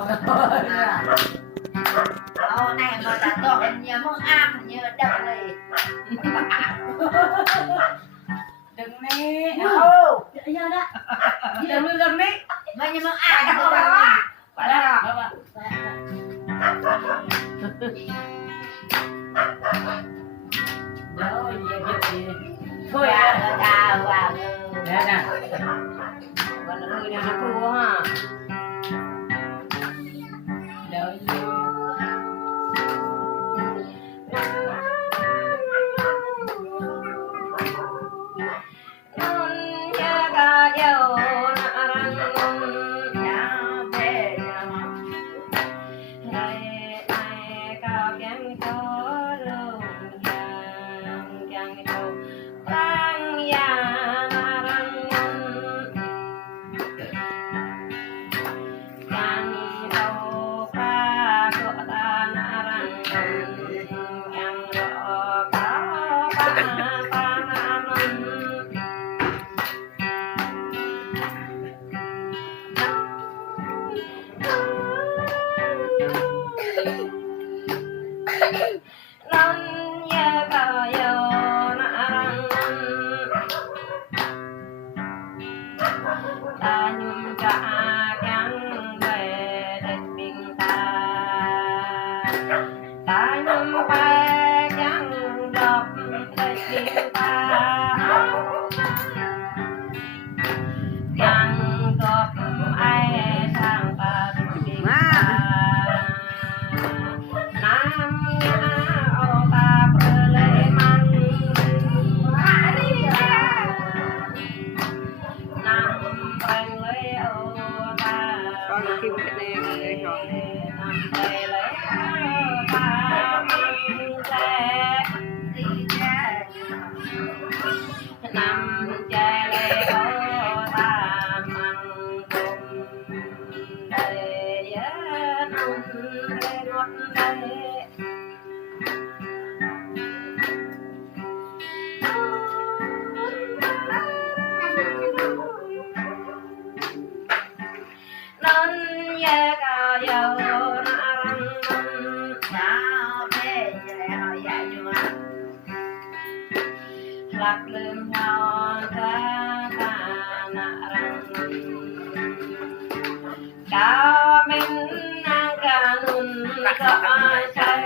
Ô này mà đã toàn nhiều món ăn như đập này. Đừng nè. Ô, giờ đó Đừng đi. mà như món ăn của đó. Phải đó. Rồi, về. Thôi à. Wow. Nè nè. Còn là người nào nó cua ha. Đợi lạc lên hoa ca nạ răng ca minh nang ca nun ca sai ca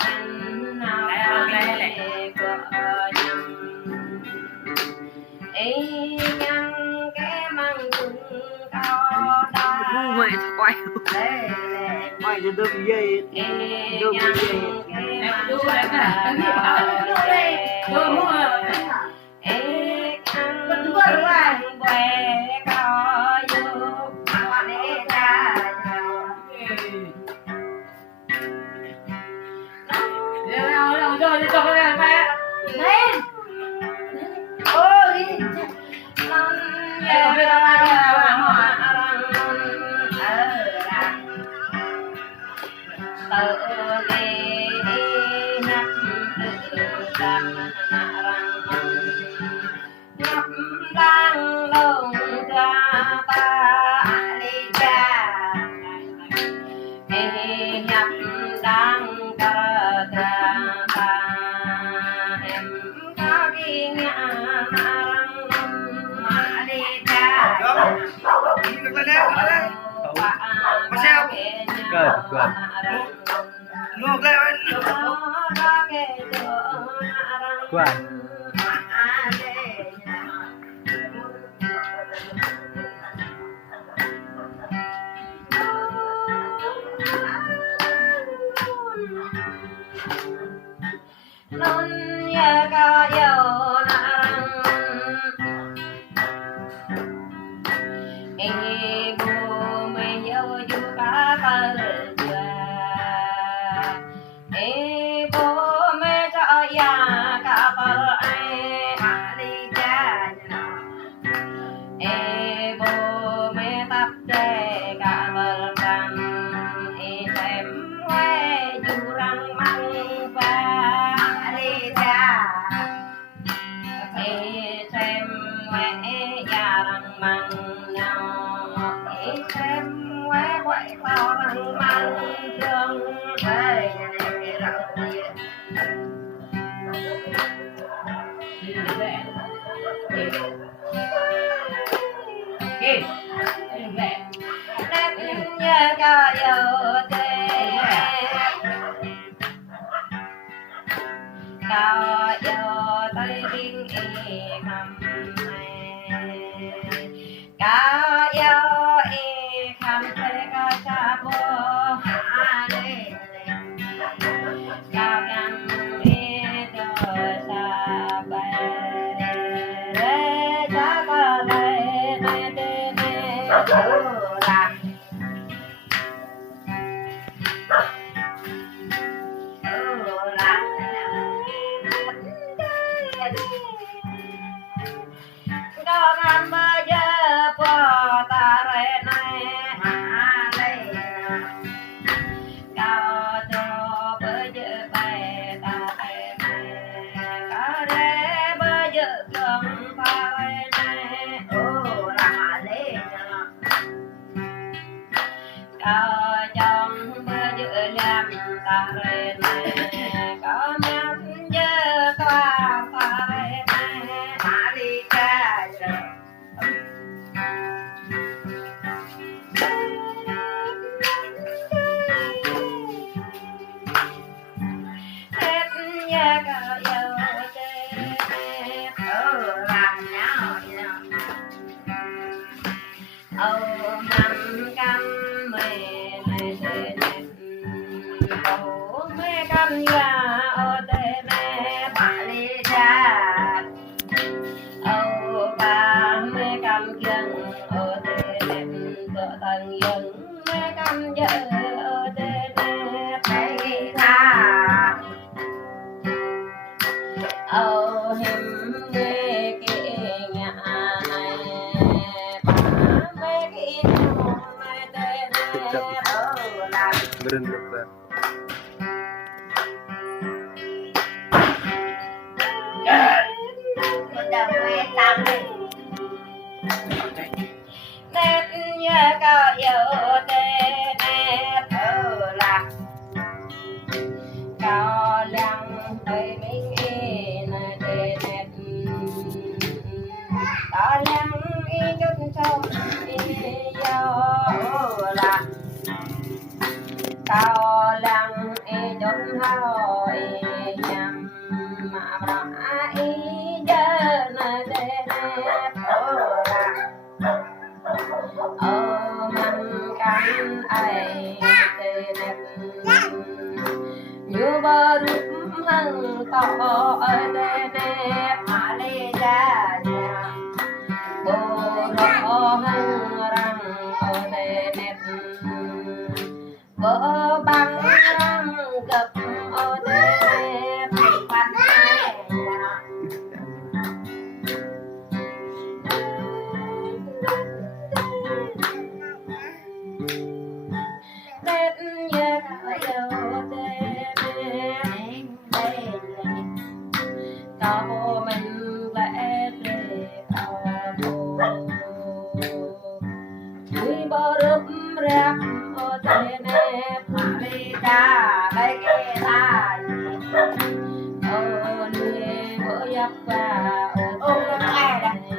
minh nang ca của nhầm ấy nhang cái mang cùng cao đa mày quay màyจะดึงเย่ดึงเย่ดูอะไรกันดูเลยดูมั่วเอ๊ะมันดูอะไรแหวกก็อยู่มาเนจ้าเดี๋ยวเราโดนจะไปไหมเล่นโอ้ยนั่นเดี๋ยวเราGood. Ngược lại Good. non ya ga yo na e bu me yo ju ka pa ja e bu me cha ya ka pa ai ma li ja e bu me tap de ka pa kan e tem we ju rang mang va xem mẹ già răng măng nhớ có yêu thế có yêu tới riêng khăm có yêu khăm thế có cha bố hạ lê cao găng cho xa bè cha có đây nè làm có làm bao giờ qua ta re này hạ lê cao cho bao giờ bay ta re này có re bao giờ gần ta re này là hạ lê cao trong bao giờ làm ta re này có mang giờ qua ta re này hạ lê ca nhà có yêu thế làm nhau mắm cam mê này thế này mê cam nhà thế này bà đi ra bà mê cam kiêng thế này tự tận dân mê cam vợ thế này thấy tha him nghe cái nhà này bà mê cái nhà này thế này làm Berendam. udah gue tahu nét nhớ có yêu thế nét là có lăng tới mình này thế nét có lăng chút sông yêu là có lăng chút hỏi nhằm mà bỏ giờ này thế nét là mình cắn ai thế nét như bờ rút hăng to ở đây nè mà đi ra nhà bồ rô hăng răng ở đây nè bờ băng răng gập ở đây nè phanh ai nét nhớ yêu cao bố mình vẽ về cao bố vui bơ rụp rạp ở thế nè mà đi ra đây kia ta nuôi bữa giấc và ôm ai đây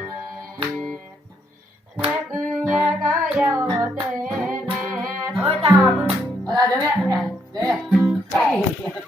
nét nhà có yêu thế nè ôi chào Ada deh.